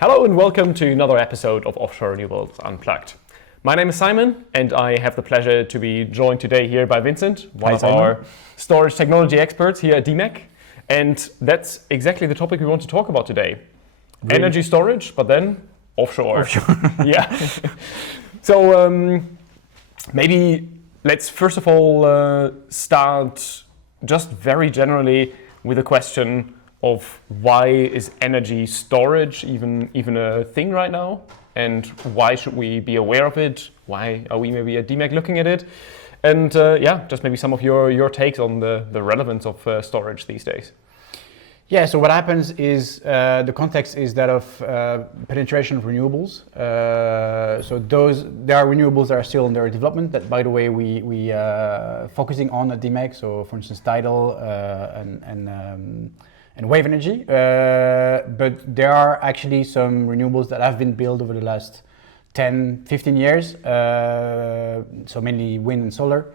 Hello and welcome to another episode of Offshore Renewables Unplugged. My name is Simon and I have the pleasure to be joined today here by Vincent, one of our storage technology experts here at DMEC. And that's exactly the topic we want to talk about today. Really? Energy storage, but then offshore. Yeah. So maybe let's first of all start just very generally with a question of why is energy storage even a thing right now, and why should we be aware of it? Why are we maybe at DMEC looking at it? And just maybe some of your takes on the relevance of storage these days. Yeah, so what happens is the context is that of penetration of renewables. There are renewables that are still in their development that, by the way, we focusing on at DMEC. So, for instance, tidal and wave energy. But there are actually some renewables that have been built over the last 10, 15 years. So mainly wind and solar.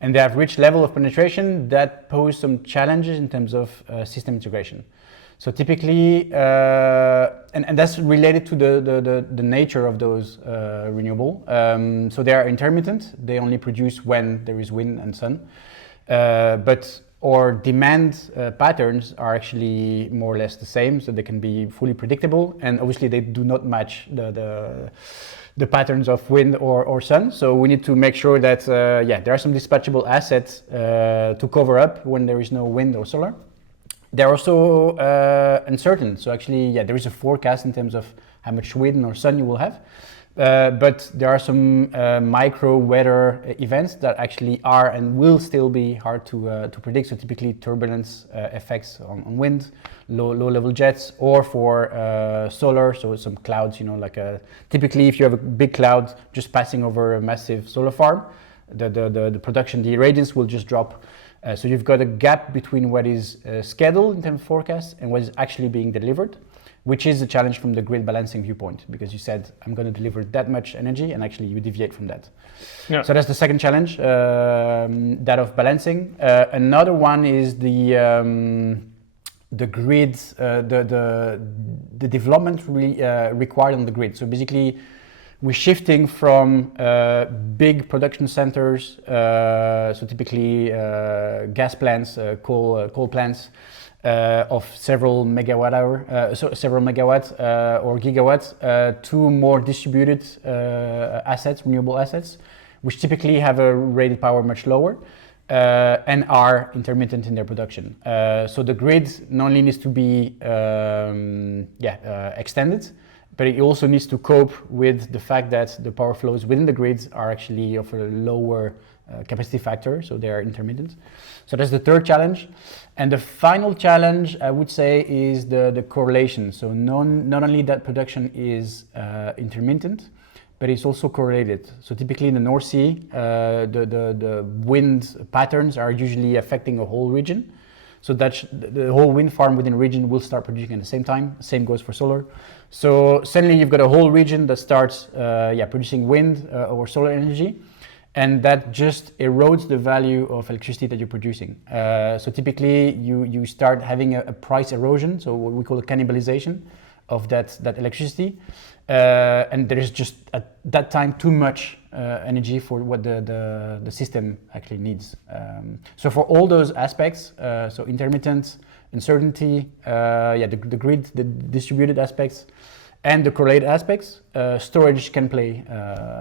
And they have reached level of penetration that pose some challenges in terms of system integration. So typically, and that's related to the nature of those renewable. So they are intermittent. They only produce when there is wind and sun. But our demand patterns are actually more or less the same, so they can be fully predictable. And obviously, they do not match the patterns of wind or sun. So we need to make sure that, there are some dispatchable assets to cover up when there is no wind or solar. They're also uncertain. So actually, there is a forecast in terms of how much wind or sun you will have. But there are some micro weather events that actually are and will still be hard to predict. So typically turbulence effects on wind, low level jets, or for solar. So some clouds, typically if you have a big cloud just passing over a massive solar farm, the production, the irradiance will just drop. So you've got a gap between what is scheduled in terms of forecast and what is actually being delivered, which is a challenge from the grid balancing viewpoint, because you said, I'm going to deliver that much energy, and actually you deviate from that. Yeah. So that's the second challenge, that of balancing. Another one is the grid, the development required on the grid. So basically, we're shifting from big production centers, so typically gas plants, coal plants, of several megawatts or gigawatts to more distributed assets, renewable assets, which typically have a rated power much lower and are intermittent in their production. So the grid not only needs to be extended, but it also needs to cope with the fact that the power flows within the grids are actually of a lower capacity factor, so they are intermittent. So that's the third challenge. And the final challenge, I would say, is the correlation. So not only that production is intermittent, but it's also correlated. So typically in the North Sea, the wind patterns are usually affecting a whole region. So that the whole wind farm within a region will start producing at the same time. Same goes for solar. So suddenly you've got a whole region that starts producing wind or solar energy, and that just erodes the value of electricity that you're producing. So typically you start having a price erosion, so what we call a cannibalization of that electricity. And there is just at that time too much energy for what the system actually needs. So for all those aspects, so intermittent, uncertainty, the grid, the distributed aspects, and the correlated aspects, storage can play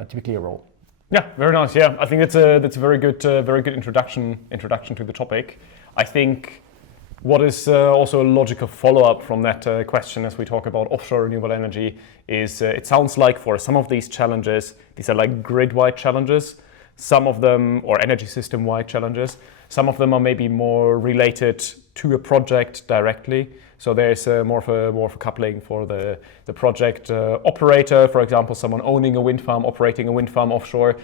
typically a role. Yeah, very nice. Yeah, I think that's a very good introduction to the topic. I think what is also a logical follow-up from that question as we talk about offshore renewable energy is it sounds like for some of these challenges, these are like grid-wide challenges, some of them, or energy system-wide challenges, some of them are maybe more related to a project directly. So there's more of a coupling for the project operator, for example, someone owning a wind farm, operating a wind farm offshore.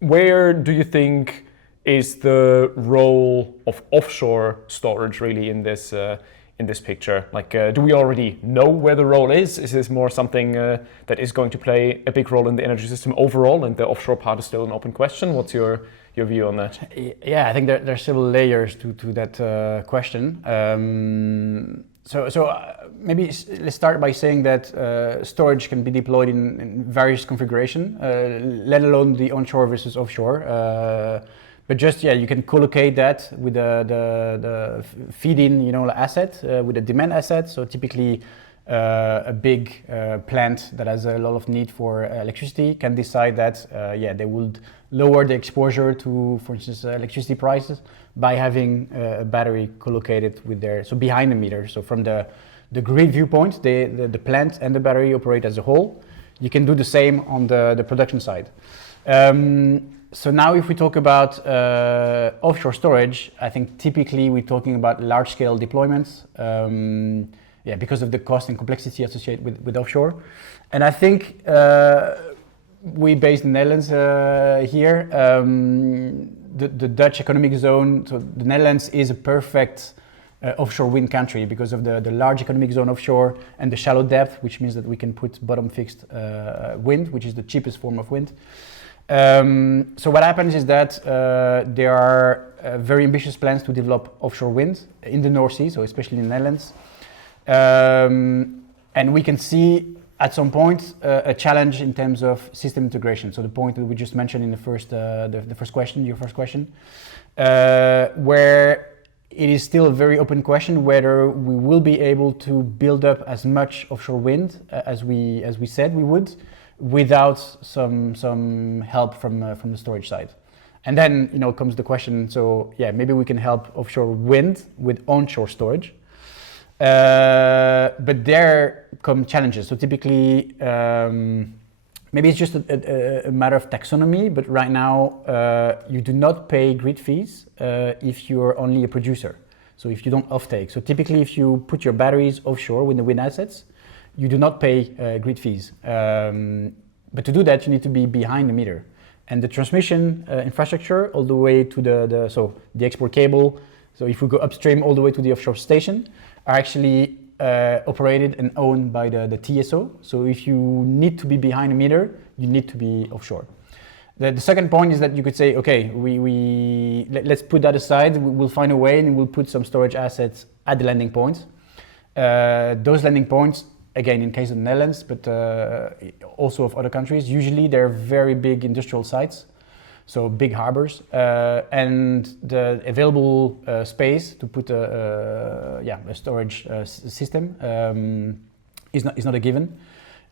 Where do you think is the role of offshore storage really in this picture? Like, do we already know where the role is? Is this more something that is going to play a big role in the energy system overall, and the offshore part is still an open question? What's your view on that? Yeah, I think there are several layers to that question. Maybe let's start by saying that storage can be deployed in various configuration, let alone the onshore versus offshore. But just you can collocate that with the feed-in, asset with a demand asset. So typically, a big plant that has a lot of need for electricity can decide that they would lower the exposure to, for instance, electricity prices by having a battery collocated with behind the meter. So from the grid viewpoint, the plant and the battery operate as a whole. You can do the same on the production side. So now if we talk about offshore storage, I think typically we're talking about large-scale deployments. Because of the cost and complexity associated with offshore. And I think we based in the Netherlands here, the Dutch economic zone, so the Netherlands is a perfect offshore wind country because of the large economic zone offshore and the shallow depth, which means that we can put bottom fixed wind, which is the cheapest form of wind. So what happens is that there are very ambitious plans to develop offshore wind in the North Sea, so especially in the Netherlands. And we can see at some point a challenge in terms of system integration. So the point that we just mentioned in the first question, your first question, where it is still a very open question whether we will be able to build up as much offshore wind as we said we would, without some help from the storage side. And then comes the question. So maybe we can help offshore wind with onshore storage. But there come challenges. So typically, maybe it's just a matter of taxonomy, but right now you do not pay grid fees if you're only a producer. So if you don't offtake. So typically if you put your batteries offshore with the wind assets, you do not pay grid fees. But to do that, you need to be behind the meter. And the transmission infrastructure all the way to the export cable, so if we go upstream all the way to the offshore station, are actually operated and owned by the TSO. So if you need to be behind a meter, you need to be offshore. The second point is that you could say, okay, let's put that aside. We'll find a way and we'll put some storage assets at the landing points. Those landing points, again, in case of the Netherlands, but also of other countries, usually they're very big industrial sites. So big harbors, and the available space to put a storage system is not a given.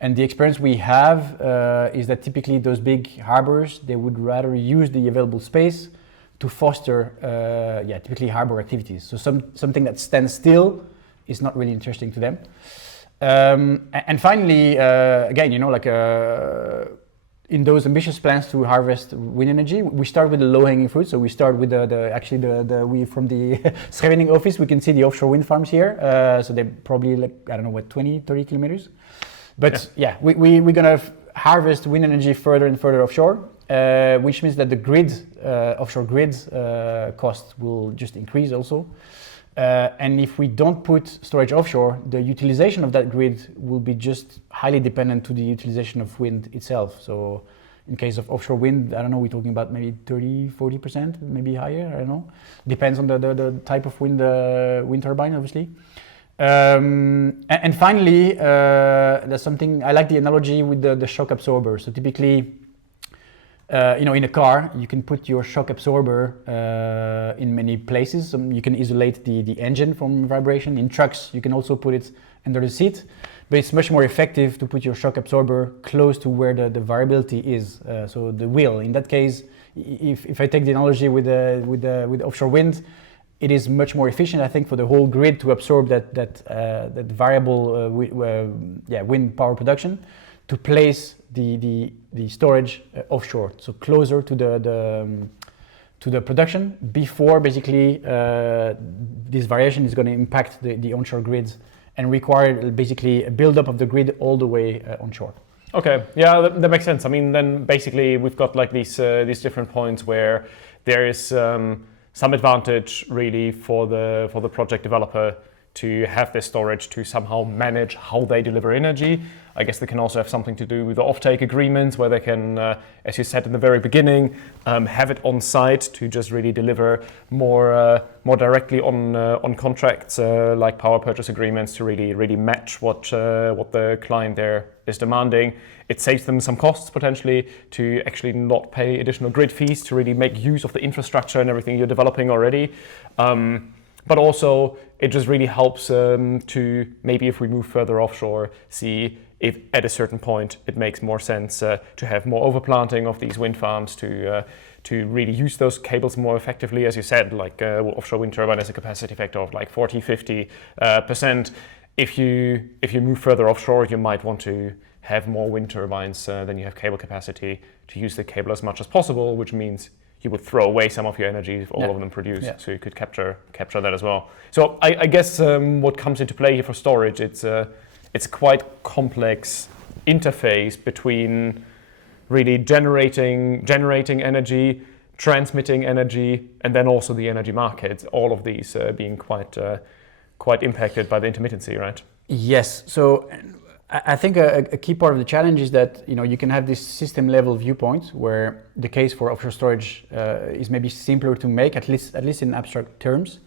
And the experience we have is that typically those big harbors, they would rather use the available space to foster typically harbor activities. So something that stands still is not really interesting to them. And finally, again, in those ambitious plans to harvest wind energy, we start with the low-hanging fruit. So we start with we from the Scheveningen office, we can see the offshore wind farms here. So they're probably 20, 30 kilometers. But we're gonna harvest wind energy further and further offshore, which means that the offshore grid cost will just increase also. And if we don't put storage offshore, the utilization of that grid will be just highly dependent to the utilization of wind itself. So in case of offshore wind, I don't know, we're talking about maybe 30, 40%, maybe higher, I don't know. Depends on the type of wind turbine, obviously. And finally, there's something, I like the analogy with the shock absorber. So typically, in a car, you can put your shock absorber in many places. You can isolate the engine from vibration. In trucks, you can also put it under the seat, but it's much more effective to put your shock absorber close to where the variability is. So the wheel. In that case, if I take the analogy with offshore wind, it is much more efficient, I think, for the whole grid to absorb that variable wind power production, to place the storage offshore, so closer to the production, before basically this variation is going to impact the onshore grids and require basically a buildup of the grid all the way onshore. Okay, yeah, that makes sense. I mean, then basically we've got like these different points where there is some advantage really for the project developer to have this storage to somehow manage how they deliver energy. I guess they can also have something to do with the offtake agreements, where they can, as you said in the very beginning, have it on site to just really deliver more directly on contracts like power purchase agreements to really match what the client there is demanding. It saves them some costs potentially to actually not pay additional grid fees to really make use of the infrastructure and everything you're developing already. But also it just really helps to maybe, if we move further offshore, see if at a certain point it makes more sense to have more overplanting of these wind farms to really use those cables more effectively. As you said, like offshore wind turbine has a capacity factor of like 40-50%. If you move further offshore, you might want to have more wind turbines than you have cable capacity to use the cable as much as possible, which means you would throw away some of your energy if all of them produce, so you could capture that as well. So I guess what comes into play here for storage, it's quite complex interface between really generating energy, transmitting energy, and then also the energy markets. All of these being quite impacted by the intermittency, right? Yes. So I think a key part of the challenge is that you can have this system level viewpoint where the case for offshore storage is maybe simpler to make, at least in abstract terms.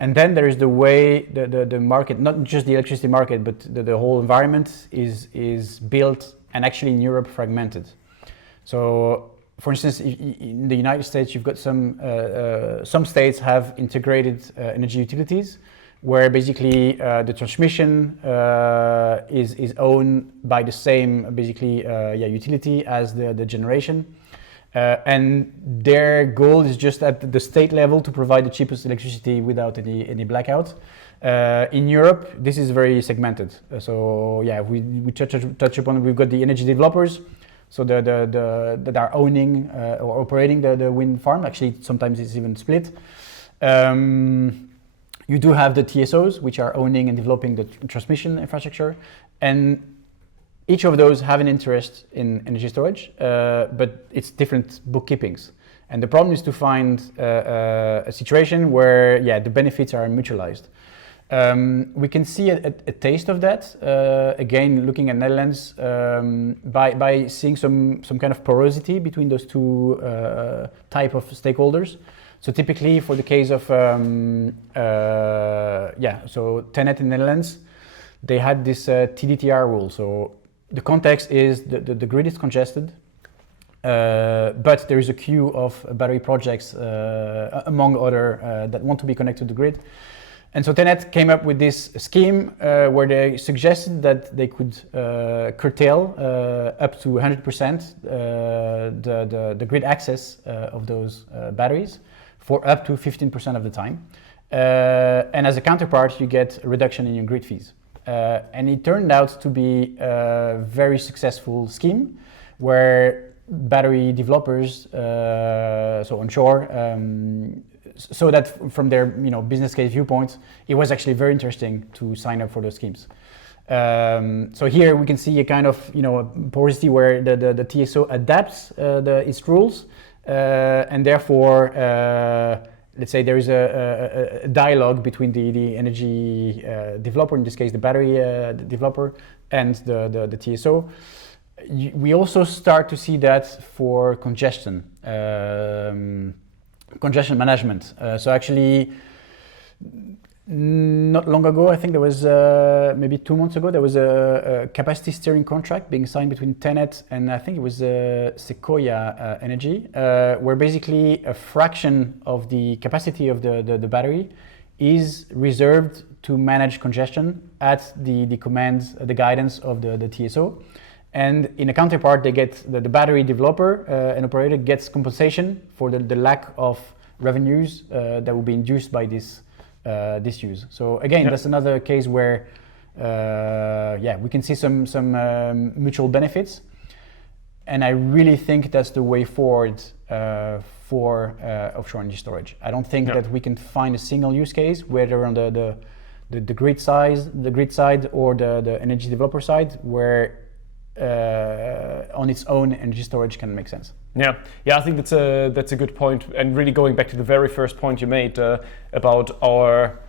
And then there is the way the market, not just the electricity market, but the whole environment is built and actually in Europe fragmented. So, for instance, in the United States, you've got some states have integrated energy utilities, where basically the transmission is owned by the same utility as the generation. And their goal is just at the state level to provide the cheapest electricity without any blackout. In Europe, this is very segmented. So yeah, we touch upon, we've got the energy developers, so that are owning or operating the wind farm. Actually, sometimes it's even split. You do have the TSOs, which are owning and developing the transmission infrastructure, and each of those have an interest in energy storage, but it's different bookkeepings. And the problem is to find a situation where, the benefits are mutualized. We can see a taste of that, again, looking at Netherlands, by seeing some kind of porosity between those two type of stakeholders. So typically for the case of, so TenneT in Netherlands, they had this TDTR rule. So the context is the grid is congested, but there is a queue of battery projects, among other, that want to be connected to the grid. And so TenneT came up with this scheme where they suggested that they could curtail up to 100% the grid access of those batteries for up to 15% of the time. And as a counterpart, you get a reduction in your grid fees. And it turned out to be a very successful scheme where battery developers, so onshore, so that from their business case viewpoint, it was actually very interesting to sign up for those schemes. So here we can see a kind of porosity where the TSO adapts its rules, and therefore let's say there is a dialogue between the energy developer, in this case the battery developer, and the TSO. We also start to see that for congestion management. So actually, not long ago, I think there was maybe 2 months ago, there was a capacity steering contract being signed between TenneT and I think it was Sequoia Energy, where basically a fraction of the capacity of the battery is reserved to manage congestion at the commands, the guidance of the TSO. And in a counterpart, they get the battery developer and operator gets compensation for the lack of revenues that will be induced by this use. So again, that's another case where we can see some mutual benefits, and I really think that's the way forward for offshore energy storage. I don't think that we can find a single use case, whether on the grid side or the energy developer side, where on its own energy storage can make sense. Yeah, I think that's a good point, and really going back to the very first point you made about our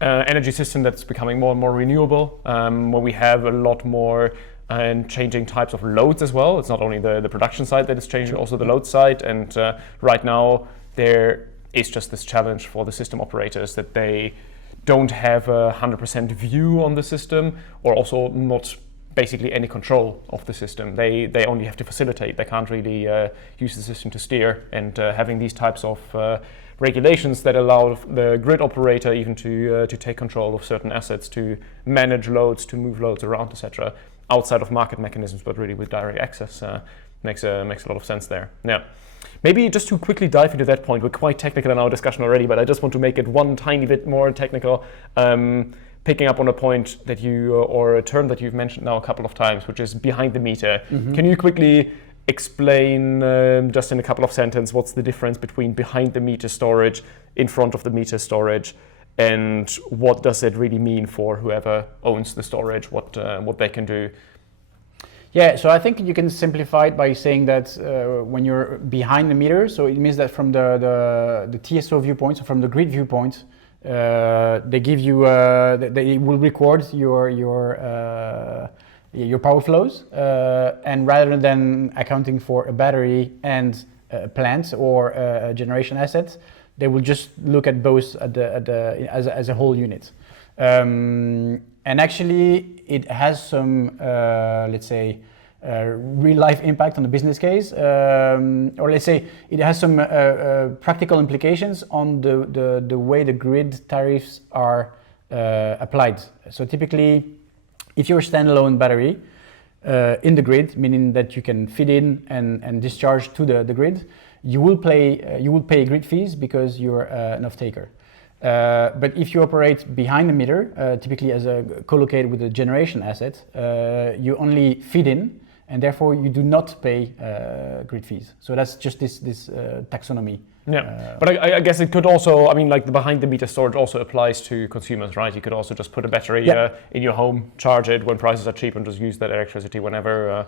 energy system that's becoming more and more renewable, where we have a lot more and changing types of loads as well. It's not only the production side that is changing, also the load side. And right now there is just this challenge for the system operators that they don't have a 100% view on the system, or also not basically any control of the system. They only have to facilitate. They can't really use the system to steer. And having these types of regulations that allow the grid operator even to take control of certain assets, to manage loads, to move loads around, etc., outside of market mechanisms, but really with direct access, makes a lot of sense there. Yeah. Maybe just to quickly dive into that point, we're quite technical in our discussion already, but I just want to make it one tiny bit more technical, picking up on a point that or a term that you've mentioned now a couple of times, which is behind the meter. Mm-hmm. Can you quickly explain, just in a couple of sentences, what's the difference between behind the meter storage, in front of the meter storage, and what does it really mean for whoever owns the storage, what they can do? Yeah, so I think you can simplify it by saying that when you're behind the meter, so it means that from the TSO viewpoint, so from the grid viewpoint, they give you, they will record your power flows, and rather than accounting for a battery and a plant or a generation asset, they will just look at both as a whole unit. And actually, it has some, let's say, real life impact on the business case, or let's say it has some practical implications on the way the grid tariffs are applied. So typically, if you're a standalone battery in the grid, meaning that you can feed in and discharge to the grid, you will pay grid fees because you're an off-taker. But if you operate behind the meter, typically as a co-located with a generation asset, you only feed in, and therefore you do not pay grid fees. So that's just this taxonomy. Yeah, but I guess it could also, I mean, like the behind the meter storage also applies to consumers, right? You could also just put a battery in your home, charge it when prices are cheap, and just use that electricity whenever.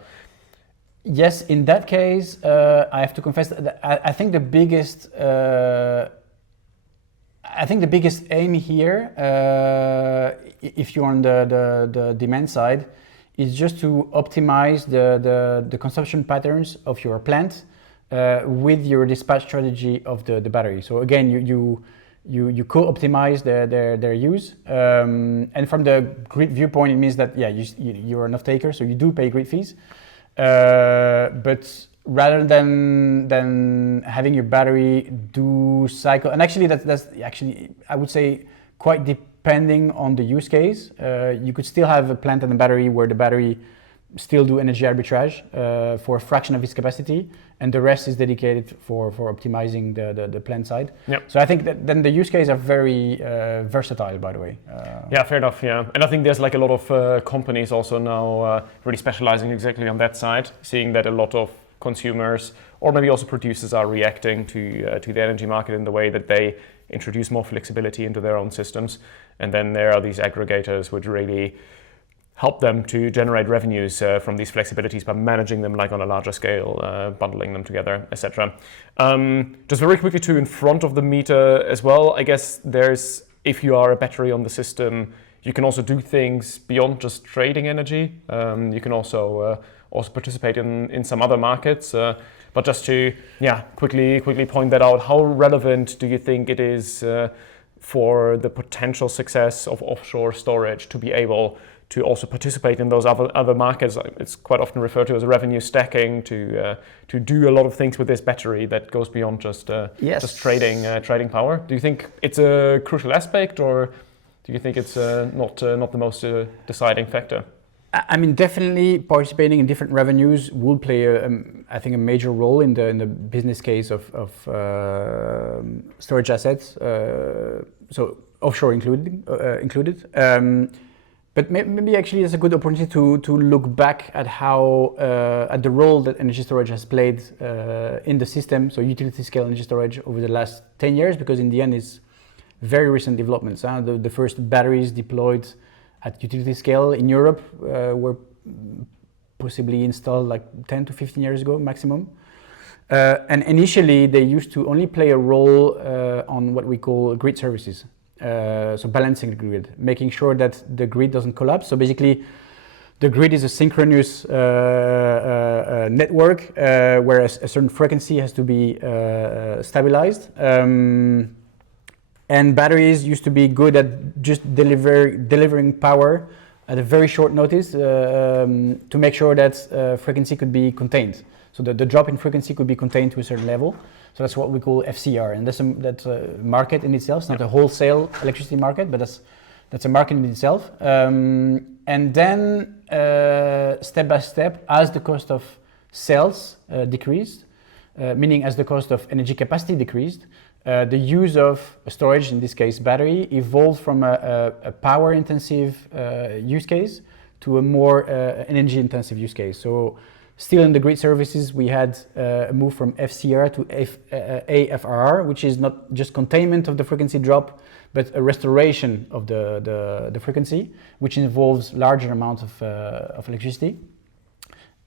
Yes, in that case, I have to confess that I think the biggest aim here, if you're on the demand side, is just to optimize the consumption patterns of your plant with your dispatch strategy of the battery. So again, you co-optimize their use, and from the grid viewpoint, it means that you're an off-taker, so you do pay grid fees. But rather than having your battery do cycle, and actually that's actually I would say quite depending on the use case. You could still have a plant and a battery where the battery still do energy arbitrage for a fraction of its capacity, and the rest is dedicated for optimizing the plant side. Yep. So I think that then the use cases are very versatile, by the way. Yeah, fair enough. Yeah, and I think there's like a lot of companies also now really specializing exactly on that side, seeing that a lot of consumers or maybe also producers are reacting to the energy market in the way that they introduce more flexibility into their own systems, and then there are these aggregators which really help them to generate revenues from these flexibilities by managing them like on a larger scale, bundling them together, etc. Just very quickly too, in front of the meter as well, I guess there's, if you are a battery on the system, you can also do things beyond just trading energy. You can also participate in some other markets. But just to quickly point that out, how relevant do you think it is for the potential success of offshore storage to be able to also participate in those other markets? It's quite often referred to as revenue stacking, to do a lot of things with this battery that goes beyond just trading power. Do you think it's a crucial aspect, or do you think it's not the most deciding factor? I mean, definitely participating in different revenues will play, I think, a major role in the business case of storage assets. So offshore included. But maybe actually it's a good opportunity to look back at how at the role that energy storage has played in the system, so utility scale energy storage over the last 10 years, because in the end it's very recent developments. The first batteries deployed at utility scale in Europe were possibly installed like 10 to 15 years ago maximum. And initially they used to only play a role on what we call grid services. So balancing the grid, making sure that the grid doesn't collapse. So basically, the grid is a synchronous network where a certain frequency has to be stabilized. And batteries used to be good at just delivering power at a very short notice to make sure that frequency could be contained. So the drop in frequency could be contained to a certain level. So that's what we call FCR, and that's a market in itself. It's not a wholesale electricity market, but that's a market in itself. And then step by step, as the cost of cells decreased, meaning as the cost of energy capacity decreased, the use of storage, in this case battery, evolved from a power intensive use case to a more energy intensive use case. So still in the grid services, we had a move from FCR to AFRR, which is not just containment of the frequency drop, but a restoration of the frequency, which involves larger amounts of electricity.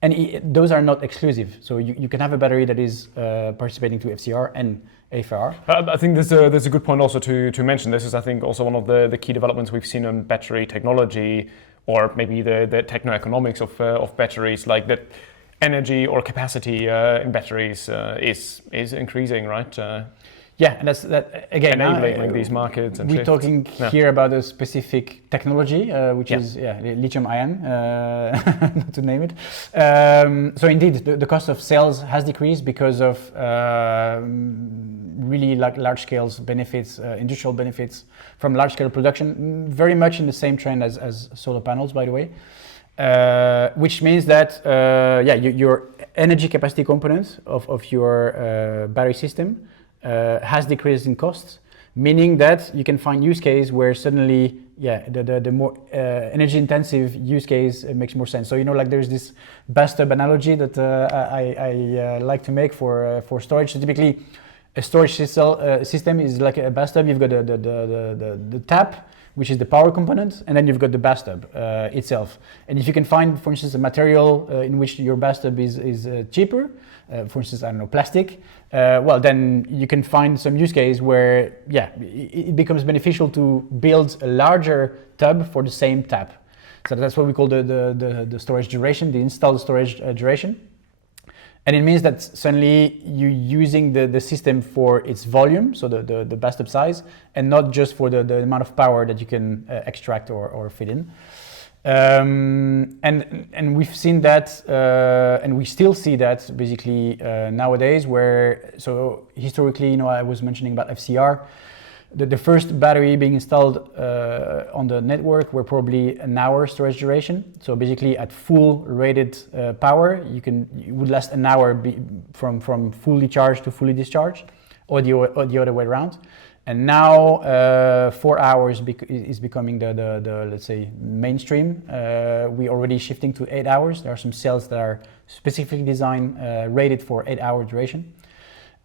And those are not exclusive. So you can have a battery that is participating to FCR and AFR. I think there's a good point also to mention. This is, I think, also one of the key developments we've seen on battery technology, or maybe the techno-economics of batteries, like that energy or capacity in batteries is increasing, right? Yeah, and that again enabling these markets. And we're talking here about a specific technology, which is lithium-ion, not to name it. So indeed, the cost of cells has decreased because of really large-scale benefits, industrial benefits from large-scale production, very much in the same trend as solar panels, by the way. Which means that your energy capacity component of your battery system has decreased in costs, meaning that you can find use case where suddenly, the more energy intensive use case makes more sense. So like there's this bathtub analogy that I like to make for storage. So typically, a storage system is like a bathtub. You've got the tap, which is the power component, and then you've got the bathtub itself. And if you can find, for instance, a material in which your bathtub is cheaper, for instance, I don't know, plastic, well, then you can find some use case where, it becomes beneficial to build a larger tub for the same tap. So that's what we call the storage duration, the installed storage duration. And it means that suddenly you're using the system for its volume, so the bathtub size, and not just for the amount of power that you can extract or fit in. And we've seen that, and we still see that basically nowadays, where, so historically, I was mentioning about FCR, the first battery being installed on the network were probably an hour storage duration. So basically at full rated power, it would last an hour from fully charged to fully discharged, or the other way around. And now 4 hours is becoming the let's say mainstream. We already shifting to 8 hours. There are some cells that are specifically designed, rated for 8 hour duration.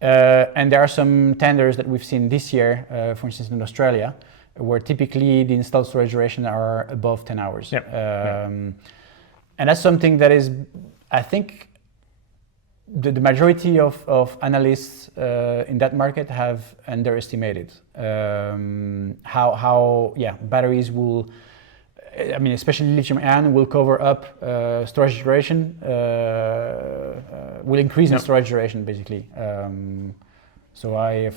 And there are some tenders that we've seen this year, for instance in Australia, where typically the installed storage duration are above 10 hours. And that's something that is, I think, the majority of analysts in that market have underestimated how batteries will, I mean, especially lithium-ion will cover up storage duration, will increase in storage duration basically. So I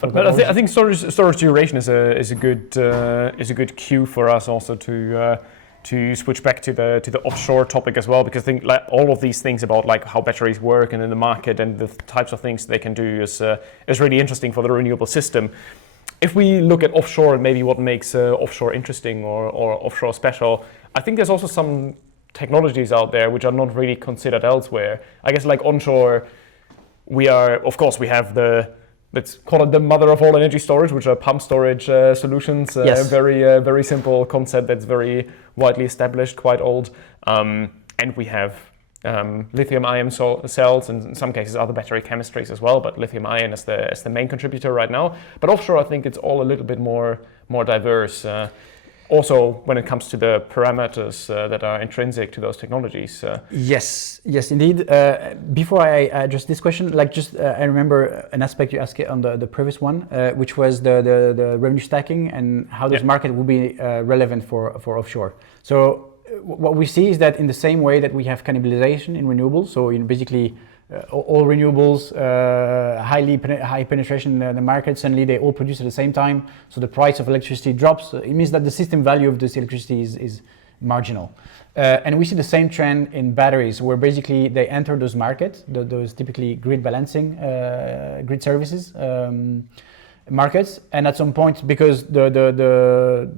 think storage duration is a good cue for us also to switch back to the offshore topic as well, because I think like all of these things about like how batteries work and in the market and the types of things they can do is really interesting for the renewable system. If we look at offshore and maybe what makes offshore interesting or offshore special, I think there's also some technologies out there which are not really considered elsewhere. I guess like onshore, we have let's call it the mother of all energy storage, which are pump storage solutions. Yes. Very simple concept that's very widely established, quite old. And we have lithium-ion cells, and in some cases other battery chemistries as well, but lithium-ion is the main contributor right now. But offshore, I think it's all a little bit more diverse. also when it comes to the parameters that are intrinsic to those technologies. Yes, indeed. Before I address this question, I remember an aspect you asked on the previous one, which was the revenue stacking and how this market will be relevant for offshore. So what we see is that in the same way that we have cannibalization in renewables, so basically all renewables, high penetration in the market, suddenly they all produce at the same time, so the price of electricity drops. It means that the system value of this electricity is marginal. And we see the same trend in batteries, where basically they enter those markets, those typically grid balancing, grid services markets, and at some point, because the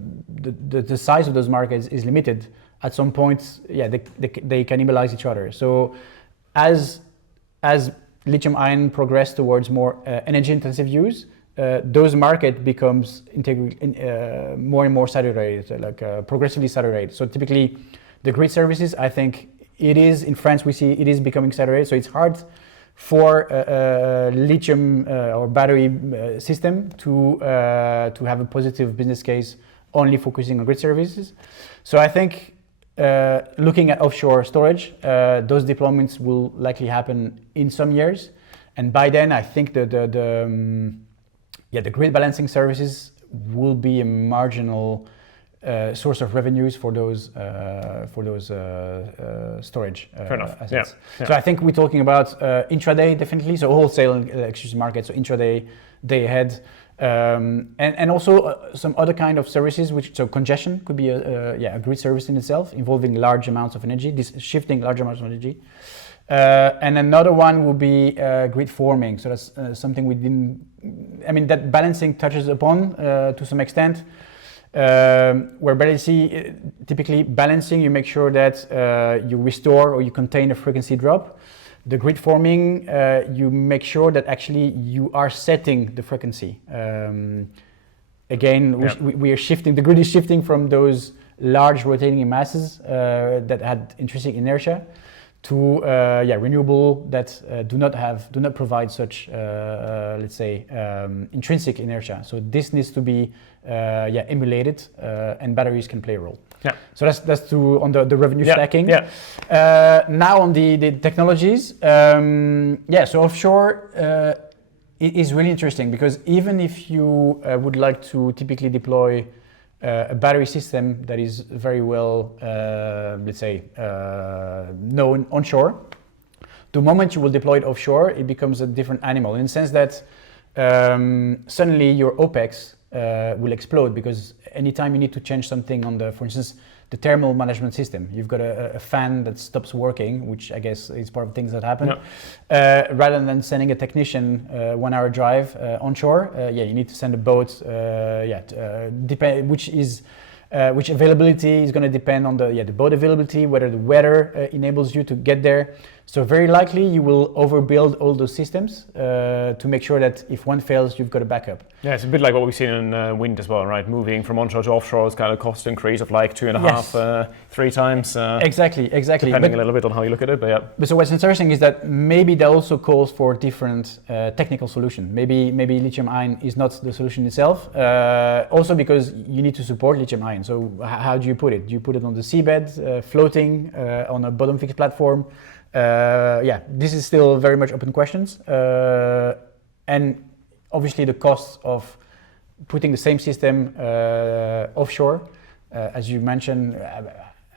size of those markets is limited, at some point, they cannibalize each other. So as lithium-ion progress towards more energy-intensive use, those market becomes more and more saturated, progressively saturated. So typically, the grid services, I think it is, in France we see it is becoming saturated, so it's hard for a lithium or battery system to have a positive business case only focusing on grid services. So I think looking at offshore storage, those deployments will likely happen in some years, and by then I think the grid balancing services will be a marginal source of revenues for those storage assets. Yeah. So I think we're talking about intraday definitely, so wholesale electricity market, so intraday, day ahead. And also some other kind of services, so congestion could be a grid service in itself, involving large amounts of energy, shifting large amounts of energy. And another one will be grid forming. So that's something that balancing touches upon to some extent, where typically balancing, you make sure that you restore or you contain a frequency drop. The grid forming, you make sure that actually you are setting the frequency. We are shifting, the grid is shifting from those large rotating masses that had intrinsic inertia to renewable that do not provide such intrinsic inertia. So this needs to be emulated, and batteries can play a role. Yeah. So that's on the revenue stacking. Yeah. Now on the technologies, so offshore is really interesting, because even if you would like to typically deploy a battery system that is very well, known onshore, the moment you will deploy it offshore, it becomes a different animal, in the sense that suddenly your OPEX will explode, because anytime you need to change something on for instance, the thermal management system, you've got a fan that stops working, which I guess is part of things that happen. Yeah. Rather than sending a technician 1 hour drive onshore, you need to send a boat. Which availability is going to depend on the boat availability, whether the weather enables you to get there. So very likely you will overbuild all those systems to make sure that if one fails, you've got a backup. Yeah, it's a bit like what we've seen in wind as well, right? Moving from onshore to offshore is kind of cost increase of like 2.5, 3 times. Exactly. Depending a little bit on how you look at it, but yeah. But so what's interesting is that maybe that also calls for different technical solution. Maybe lithium-ion is not the solution itself. Also because you need to support lithium-ion. So how do you put it? Do you put it on the seabed, floating, on a bottom fixed platform? This is still very much open questions, and obviously the costs of putting the same system offshore, as you mentioned,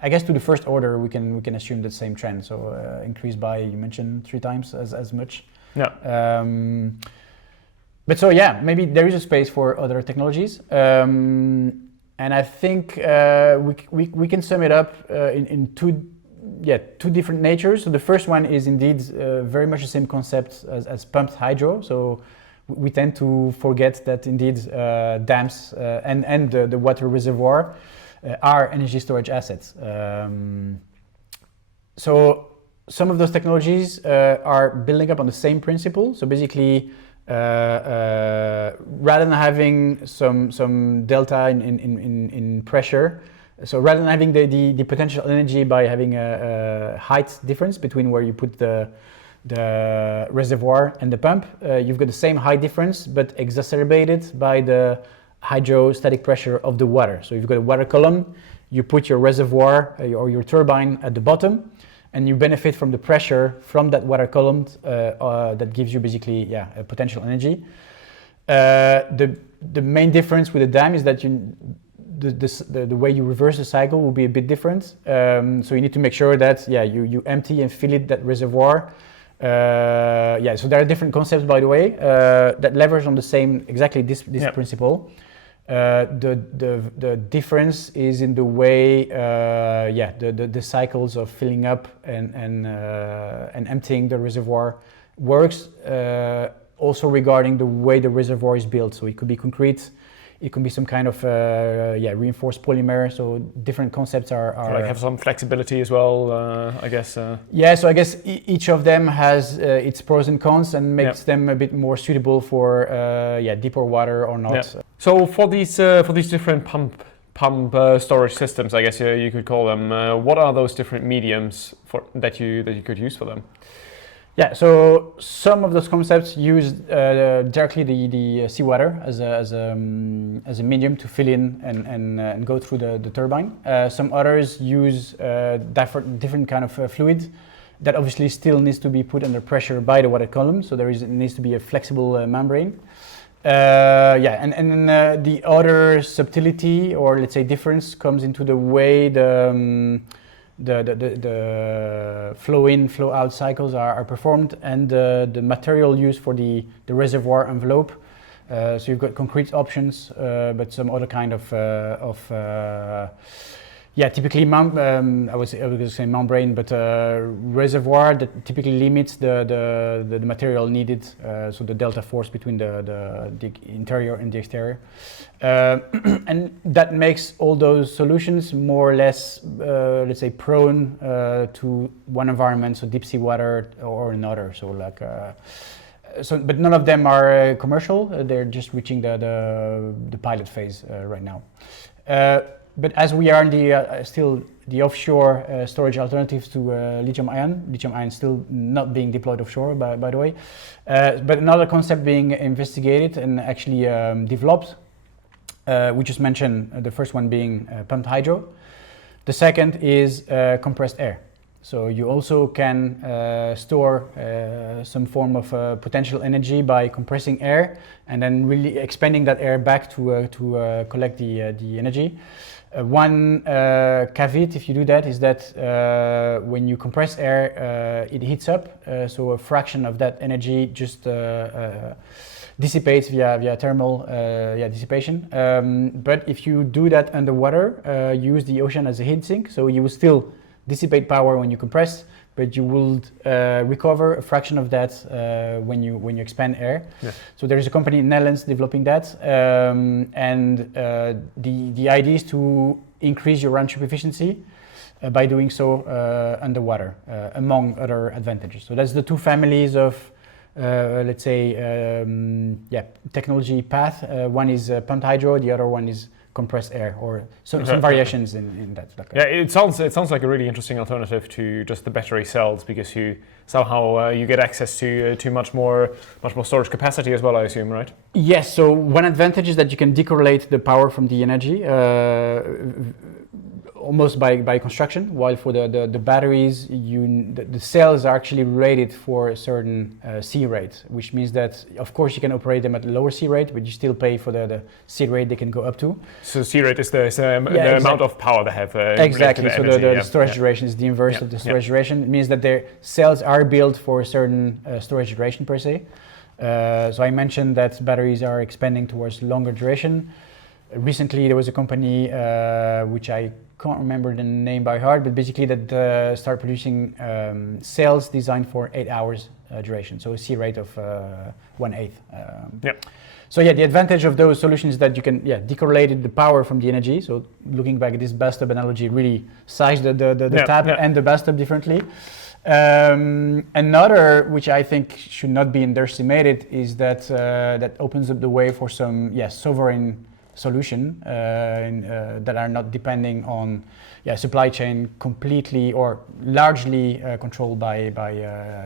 I guess to the first order we can assume the same trend. So increase by, you mentioned, 3 times as much. Yeah. But so maybe there is a space for other technologies, and I think we can sum it up in two different natures. So the first one is indeed very much the same concept as pumped hydro. So we tend to forget that indeed dams and the water reservoir are energy storage assets. So some of those technologies are building up on the same principle. So basically, rather than having some delta in pressure, so rather than having the potential energy by having a height difference between where you put the reservoir and the pump, you've got the same height difference, but exacerbated by the hydrostatic pressure of the water. So you've got a water column, you put your reservoir or your turbine at the bottom, and you benefit from the pressure from that water column that gives you basically a potential energy. The main difference with the dam is that the way you reverse the cycle will be a bit different. So you need to make sure that you empty and fill it that reservoir. So there are different concepts, by the way, that leverage on the same exactly this principle. The difference is in the way the cycles of filling up and emptying the reservoir works. Also regarding the way the reservoir is built, so it could be concrete, it could be some kind of reinforced polymer. So different concepts are like have some flexibility as well, I guess. So I guess each of them has its pros and cons and makes them a bit more suitable for deeper water or not. So for these different pump storage systems, I guess you could call them. What are those different mediums that you could use for them? So some of those concepts use directly the seawater as a medium to fill in and go through the turbine. Some others use different kind of fluid that obviously still needs to be put under pressure by the water column. So needs to be a flexible membrane. And then the other subtlety, or let's say difference, comes into the way the flow in, flow out cycles are performed, and the material used for the reservoir envelope. So you've got concrete options, but some other kind of typically I was going to say membrane, but reservoir that typically limits the material needed, so the delta force between the interior and the exterior. And that makes all those solutions more or less, let's say, prone to one environment, so deep sea water or another. So but none of them are commercial. They're just reaching the pilot phase right now. But as we are in still the offshore storage alternatives to lithium-ion still not being deployed offshore, by the way. But another concept being investigated and actually developed. We just mentioned the first one being pumped hydro. The second is compressed air. So you also can store some form of potential energy by compressing air and then really expanding that air back to collect the energy. One caveat, if you do that, is that when you compress air, it heats up, so a fraction of that energy just dissipates via thermal dissipation. But if you do that underwater, use the ocean as a heat sink, so you will still dissipate power when you compress, but you will recover a fraction of that when you expand air. Yeah. So there is a company in the Netherlands developing that, and the idea is to increase your round trip efficiency by doing so underwater, among other advantages. So that's the two families of let's say technology path. One is pumped hydro, the other one is compressed air, or some variations in that. It sounds like a really interesting alternative to just the battery cells, because you somehow you get access to much more storage capacity as well, I assume, right? Yes. So one advantage is that you can decorrelate the power from the energy almost by construction, while for the batteries, the cells are actually rated for a certain C rate, which means that, of course, you can operate them at a lower C rate, but you still pay for the C rate they can go up to. So C rate is the amount of power they have. Exactly. So the storage duration is the inverse of the storage duration. It means that their cells are built for a certain storage duration per se. So I mentioned that batteries are expanding towards longer duration. Recently, there was a company which I can't remember the name by heart, but basically that start producing cells designed for 8 hours duration, so a C rate of 1/8. So the advantage of those solutions is that you can decorrelate the power from the energy. So looking back at this bathtub analogy, really size the tap and the bathtub differently. Another, which I think should not be underestimated, is that that opens up the way for some sovereign solution that are not depending on supply chain completely or largely controlled by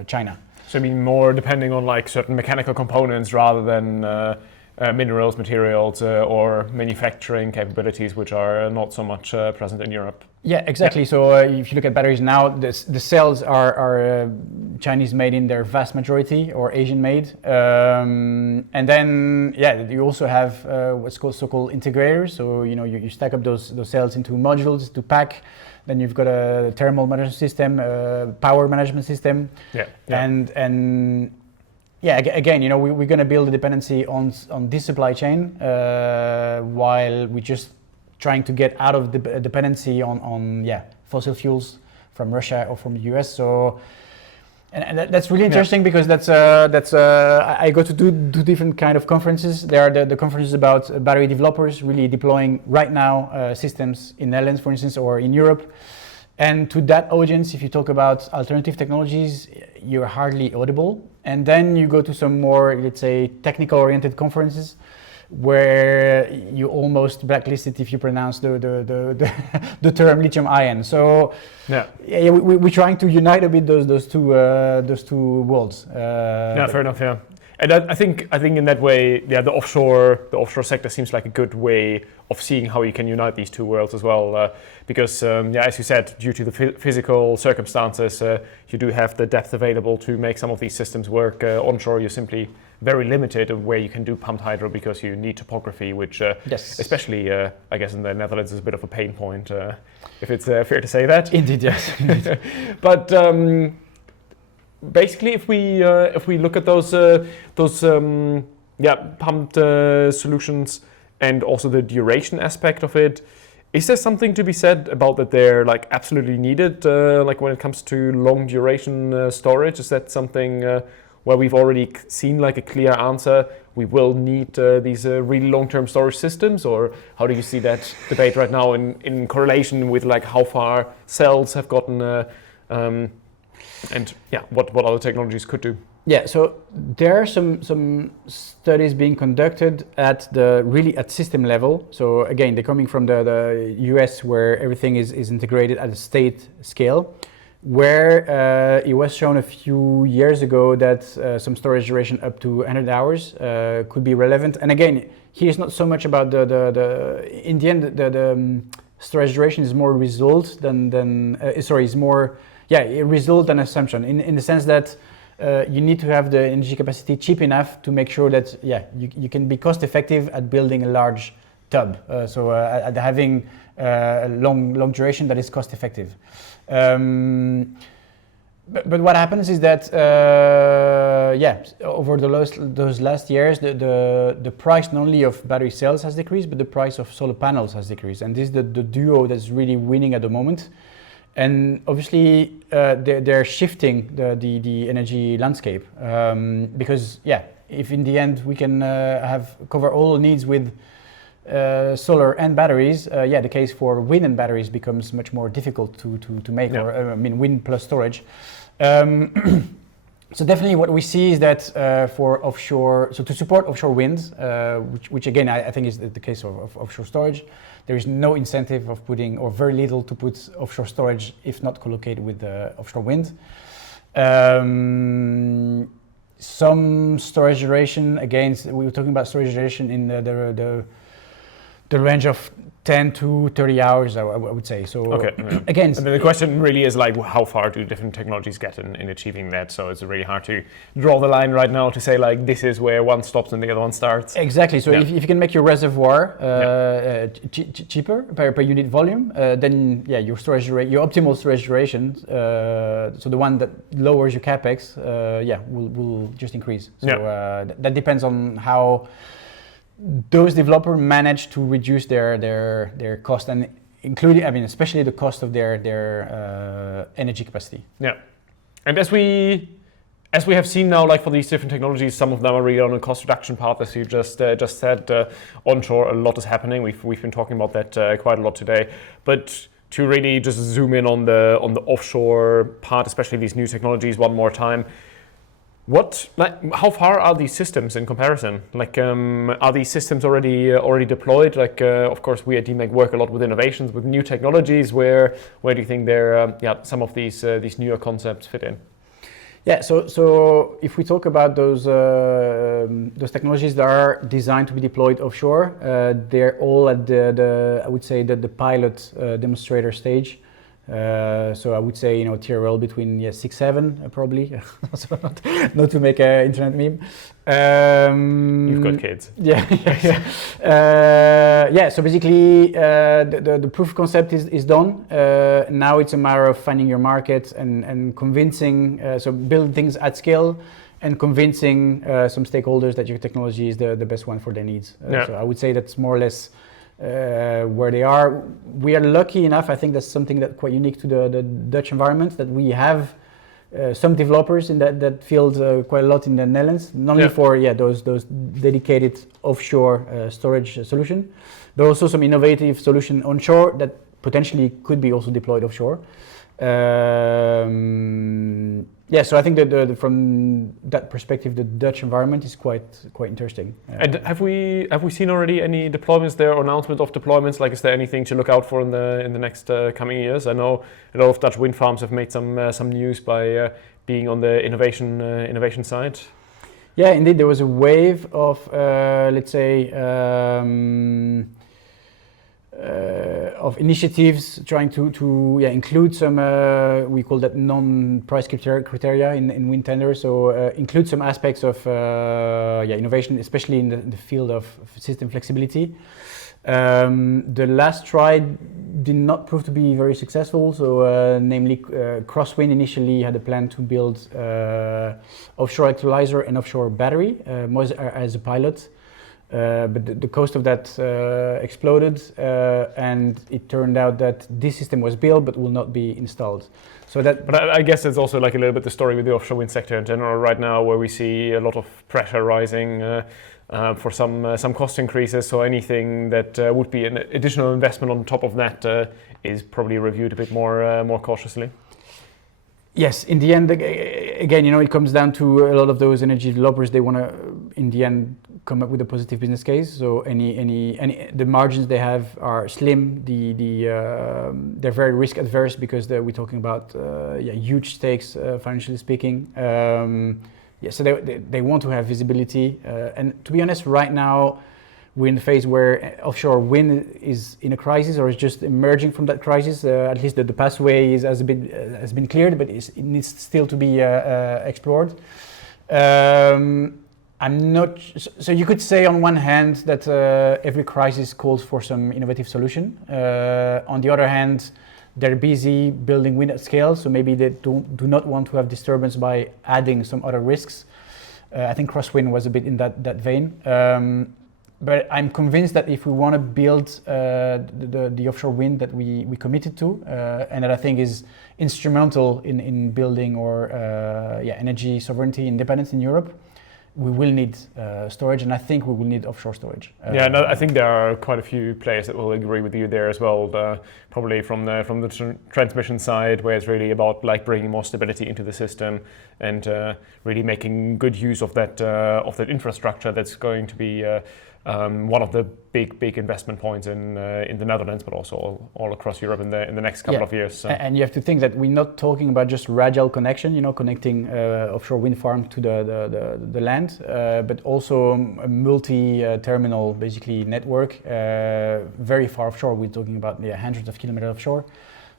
China. So I mean more depending on like certain mechanical components rather than minerals, materials, or manufacturing capabilities which are not so much present in Europe. Yeah, exactly. Yeah. So if you look at batteries now, the cells are Chinese made in their vast majority, or Asian made. And then, you also have what's called so-called integrators. So, you stack up those cells into modules to pack. Then you've got a thermal management system, power management system. And again, we're going to build a dependency on this supply chain while we just trying to get out of the dependency on fossil fuels from Russia or from the US. So, and that's really interesting because that's I go to do different kind of conferences. There are the conferences about battery developers really deploying right now systems in Netherlands, for instance, or in Europe. And to that audience, if you talk about alternative technologies, you're hardly audible. And then you go to some more, let's say, technical-oriented conferences, where you almost blacklisted if you pronounce the term lithium-ion. So we're trying to unite a bit those two worlds. Fair enough. Yeah, and I think in that way, the offshore sector seems like a good way of seeing how you can unite these two worlds as well. Because as you said, due to the physical circumstances, you do have the depth available to make some of these systems work. Onshore, you're simply very limited of where you can do pumped hydro because you need topography, which especially I guess in the Netherlands is a bit of a pain point, if it's fair to say that. Indeed, yes. But basically, if we look at those pumped solutions and also the duration aspect of it, is there something to be said about that they're like absolutely needed, like when it comes to long duration storage? Is that something where we've already seen like a clear answer? We will need these really long-term storage systems, or how do you see that debate right now in correlation with like how far cells have gotten, and what other technologies could do? Yeah, so there are some studies being conducted at system level. So again, they're coming from the US, where everything is integrated at a state scale, where it was shown a few years ago that some storage duration up to 100 hours could be relevant. And again, here's not so much about in the end, the storage duration is more result than result than assumption, in the sense that you need to have the energy capacity cheap enough to make sure that you can be cost effective at building a large tub. At having a long duration that is cost effective. But what happens is that over those last years, the price not only of battery cells has decreased, but the price of solar panels has decreased, and this is the duo that's really winning at the moment. And obviously, they're shifting the energy landscape because if in the end we can cover all needs with solar and batteries, the case for wind and batteries becomes much more difficult to make. Or wind plus storage. So definitely, what we see is that for offshore, so to support offshore wind, which again I think is the case of offshore storage, there is no incentive of putting, or very little to put offshore storage if not co-located with offshore wind. Some storage duration, again, we were talking about storage duration in the range of 10 to 30 hours, I would say. So again, and then the question really is like, how far do different technologies get in achieving that? So it's really hard to draw the line right now to say like this is where one stops and the other one starts. Exactly. So if you can make your reservoir cheaper per unit volume, then your storage your optimal storage duration, so the one that lowers your capex, will just increase. So that depends on how those developers manage to reduce their cost, and including, especially the cost of their energy capacity. Yeah, and as we have seen now, like for these different technologies, some of them are really on a cost reduction path, as you just said. Onshore, a lot is happening. We've been talking about that quite a lot today, but to really just zoom in on the offshore part, especially these new technologies, one more time. How far are these systems in comparison? Are these systems already deployed? Of course, we at DMEC work a lot with innovations, with new technologies. Where do you think some of these newer concepts fit in? Yeah, so if we talk about those technologies that are designed to be deployed offshore, they're all at the I would say the pilot demonstrator stage. So I would say TRL between 6, 7 probably. So not to make an internet meme. You've got kids. Yeah. So basically the proof of concept is done. Now it's a matter of finding your market and convincing. So build things at scale and convincing some stakeholders that your technology is the best one for their needs. So I would say that's more or less where they are. We are lucky enough, I think that's something that's quite unique to the Dutch environment, that we have some developers in that field quite a lot in the Netherlands, not only for those dedicated offshore storage solution, but also some innovative solution onshore that potentially could be also deployed offshore. So I think that from that perspective, the Dutch environment is quite interesting. And have we seen already any deployments there or announcement of deployments? Like, is there anything to look out for in the next coming years? I know a lot of Dutch wind farms have made some news by being on the innovation side. Yeah, indeed, there was a wave of let's say. Of initiatives trying to include some we call that non-price criteria in wind tenders. So include some aspects of innovation, especially in the field of system flexibility. The last try did not prove to be very successful. So namely, Crosswind initially had a plan to build offshore electrolyzer and offshore battery as a pilot. But the cost of that exploded, and it turned out that this system was built but will not be installed. So that. But I guess it's also like a little bit the story with the offshore wind sector in general right now, where we see a lot of pressure rising for some cost increases. So anything that would be an additional investment on top of that is probably reviewed a bit more cautiously. Yes, in the end, again, it comes down to a lot of those energy developers. They want to, in the end, come up with a positive business case. So the margins they have are slim. They're very risk adverse because we're talking about huge stakes financially speaking. So they want to have visibility. And to be honest, right now we're in the phase where offshore wind is in a crisis or is just emerging from that crisis. At least the pathway has been cleared, but it needs still to be explored. I'm not. So you could say on one hand that every crisis calls for some innovative solution. On the other hand, they're busy building wind at scale, so maybe they do not want to have disturbance by adding some other risks. I think Crosswind was a bit in that vein. But I'm convinced that if we want to build the offshore wind that we committed to, and that I think is instrumental in building our energy sovereignty independence in Europe, we will need storage, and I think we will need offshore storage. I think there are quite a few players that will agree with you there as well. Probably from the transmission side, where it's really about like bringing more stability into the system and really making good use of that infrastructure that's going to be one of the big investment points in the Netherlands, but also all across Europe in the next couple of years. So. And you have to think that we're not talking about just radial connection, connecting offshore wind farm to the land, but also a multi-terminal basically network, very far offshore. We're talking about hundreds of kilometers offshore.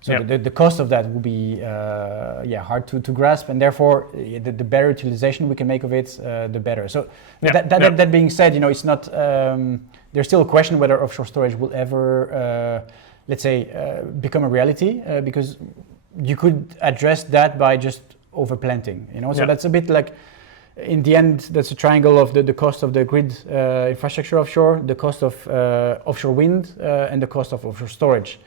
So the cost of that will be hard to grasp, and therefore the better utilization we can make of it, the better. So that being said, it's not. There's still a question whether offshore storage will ever, become a reality, because you could address that by just overplanting. So that's a bit like. In the end, that's a triangle of the cost of the grid infrastructure offshore, the cost of offshore wind, and the cost of offshore storage.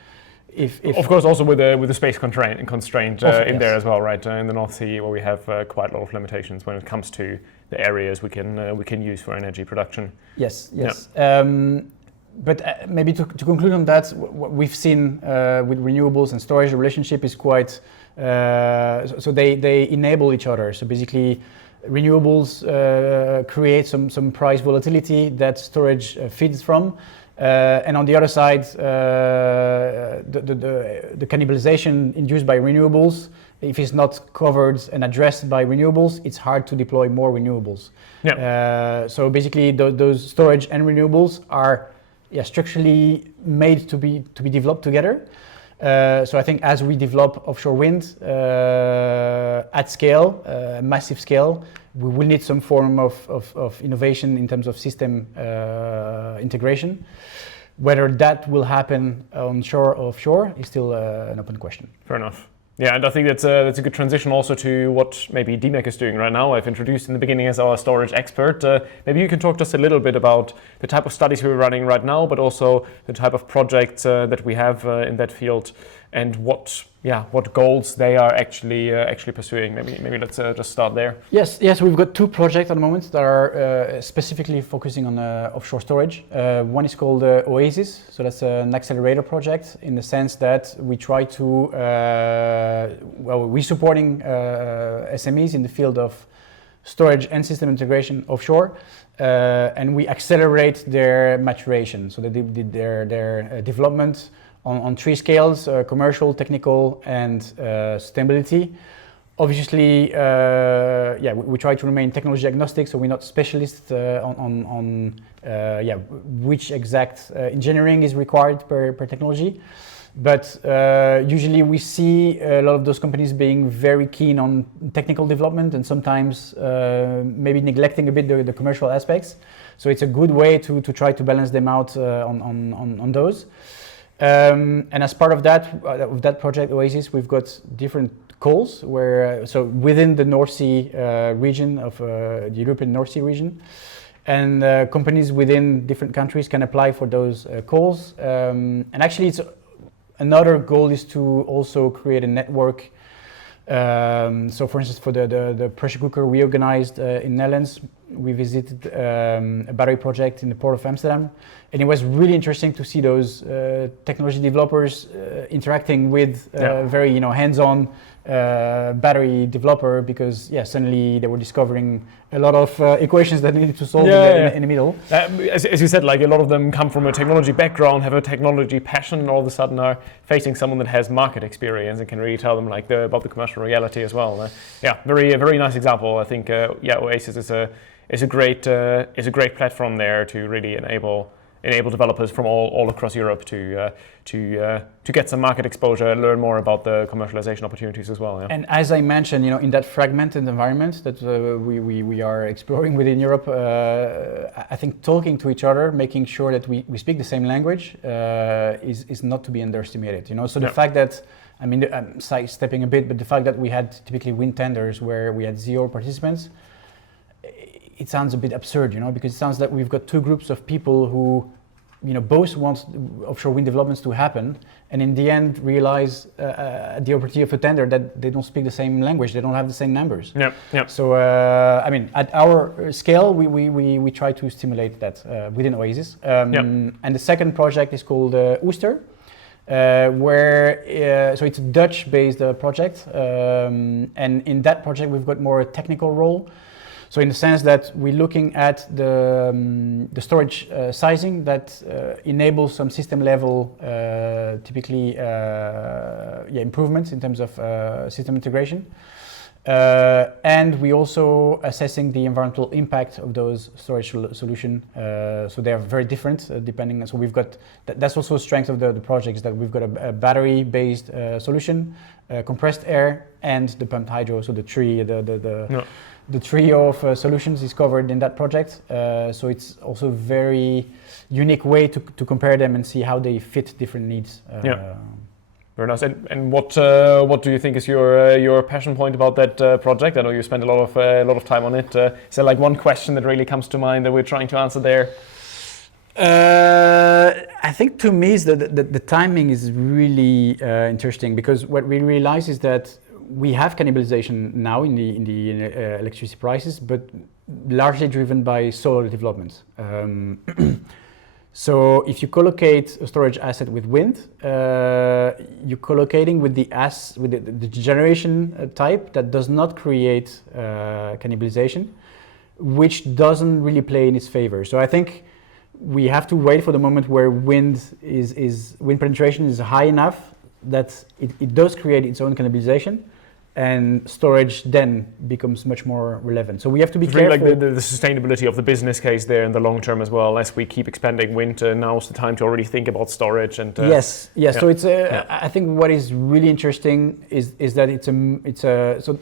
If of course, also with the space constraint in there as well, right? In the North Sea, where we have quite a lot of limitations when it comes to the areas we can use for energy production. Yes. But maybe to conclude on that, what we've seen with renewables and storage, the relationship is quite. So they enable each other. So basically, renewables create some price volatility that storage feeds from. And on the other side, the cannibalization induced by renewables if it's not covered and addressed by renewables, it's hard to deploy more renewables. Yeah. So basically, those storage and renewables are structurally made to be developed together. So I think as we develop offshore wind at scale, massive scale, we will need some form of innovation in terms of system integration. Whether that will happen onshore or offshore is still an open question. Fair enough. Yeah, and I think that's a good transition also to what maybe DMEC is doing right now. I've introduced in the beginning as our storage expert. Maybe you can talk just a little bit about the type of studies we're running right now, but also the type of projects that we have in that field, and what goals they are actually pursuing. Maybe let's just start there. Yes, we've got two projects at the moment that are specifically focusing on offshore storage. One is called OASIS, so that's an accelerator project in the sense that we try to, we're supporting SMEs in the field of storage and system integration offshore, and we accelerate their maturation. So they did their development on three scales: commercial, technical, and sustainability. Obviously, we try to remain technology agnostic, so we're not specialists on which exact engineering is required per technology. But usually we see a lot of those companies being very keen on technical development and sometimes maybe neglecting a bit the commercial aspects. So it's a good way to try to balance them out on those. And as part of that project OASIS, we've got different calls where so within the North Sea region of the European North Sea region, and companies within different countries can apply for those calls. And actually, another goal is to also create a network. So, for instance, for the pressure cooker we organized in Netherlands, we visited a battery project in the port of Amsterdam, and it was really interesting to see those technology developers interacting with very hands-on battery developer, because suddenly they were discovering a lot of equations that needed to solve in the middle. As you said, like a lot of them come from a technology background, have a technology passion, and all of a sudden are facing someone that has market experience and can really tell them about the commercial reality as well. Very nice example. I think OASIS is a great platform there to really enable developers from all across Europe to get some market exposure and learn more about the commercialization opportunities as well. Yeah. And as I mentioned, in that fragmented environment that we are exploring within Europe, I think talking to each other, making sure that we speak the same language is not to be underestimated. So the fact that, I'm sidestepping a bit, but the fact that we had typically wind tenders where we had 0 participants, it sounds a bit absurd, because it sounds like we've got two groups of people who, both want offshore wind developments to happen, and in the end realize the opportunity of a tender that they don't speak the same language, they don't have the same numbers. Yeah. So, at our scale, we try to stimulate that within OASIS. And the second project is called OESTER, where so it's a Dutch-based project, and in that project we've got more a technical role. So in the sense that we're looking at the storage sizing that enables some system level, typically improvements in terms of system integration. And we also assessing the environmental impact of those storage solution. So they are very different depending. So we've got that's also a strength of the projects, that we've got a battery-based solution, compressed air, and the pumped hydro. So the tree, the trio of solutions is covered in that project. So it's also a very unique way to compare them and see how they fit different needs. Very nice. And what do you think is your passion point about that project? I know you spent a lot of time on it. Is there like one question that really comes to mind that we're trying to answer there? I think to me is the timing is really interesting, because what we realize is that we have cannibalization now in the electricity prices, but largely driven by solar development. So if you collocate a storage asset with wind, you're collocating with the generation type that does not create cannibalization, which doesn't really play in its favor. So I think we have to wait for the moment where wind penetration is high enough that it does create its own cannibalization. and storage then becomes much more relevant. So we have to be it's really careful. like the sustainability of the business case there in the long term as well. As we keep expanding wind, now's the time to already think about storage. And yes. So it's I think what is really interesting is that so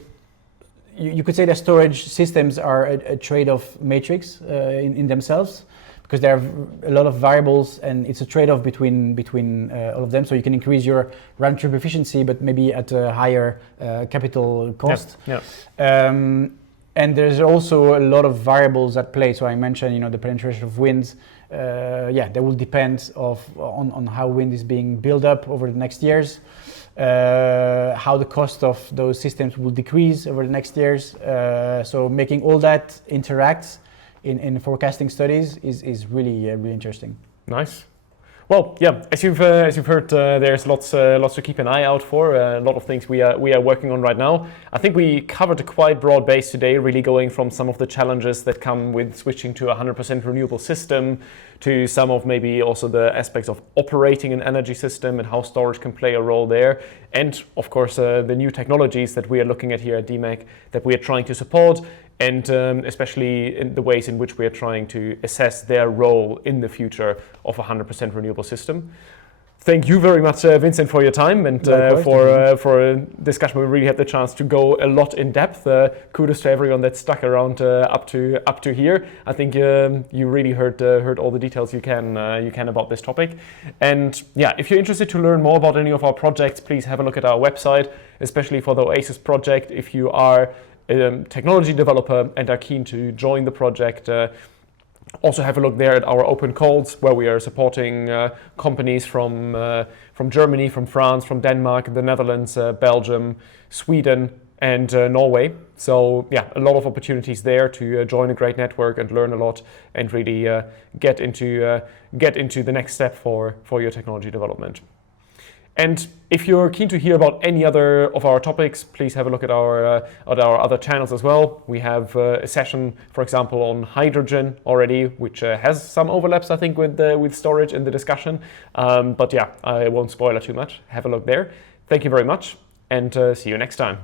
you could say that storage systems are a trade-off matrix in themselves, because there are a lot of variables and it's a trade-off between all of them. So you can increase your round-trip efficiency, but maybe at a higher capital cost. And there's also a lot of variables at play. So I mentioned, the penetration of wind. That will depend on how wind is being built up over the next years. How the cost of those systems will decrease over the next years. So making all that interact in forecasting studies is really really interesting. Nice. Well, yeah, as you've heard, there's lots to keep an eye out for. A lot of things we are working on right now. I think we covered a quite broad base today, really going from some of the challenges that come with switching to a 100% renewable system, to some of maybe also the aspects of operating an energy system and how storage can play a role there, and of course the new technologies that we are looking at here at DMEC that we are trying to support, and especially in the ways in which we are trying to assess their role in the future of a 100% renewable system. Thank you very much, Vincent, for your time and for a discussion. We really had the chance to go a lot in depth. Kudos to everyone that stuck around up to here. I think you really heard all the details you can about this topic. And yeah, if you're interested to learn more about any of our projects, please have a look at our website, especially for the OASIS project. If you are a technology developer and are keen to join the project, also have a look there at our open calls, where we are supporting companies from Germany, from France, from Denmark, the Netherlands, Belgium, Sweden, and Norway. So yeah, a lot of opportunities there to join a great network and learn a lot, and really get into the next step for your technology development. And if you're keen to hear about any other of our topics, please have a look at our other channels as well. We have a session, for example, on hydrogen already, which has some overlaps, I think, with storage in the discussion. But yeah, I won't spoil it too much. Have a look there. Thank you very much, and see you next time.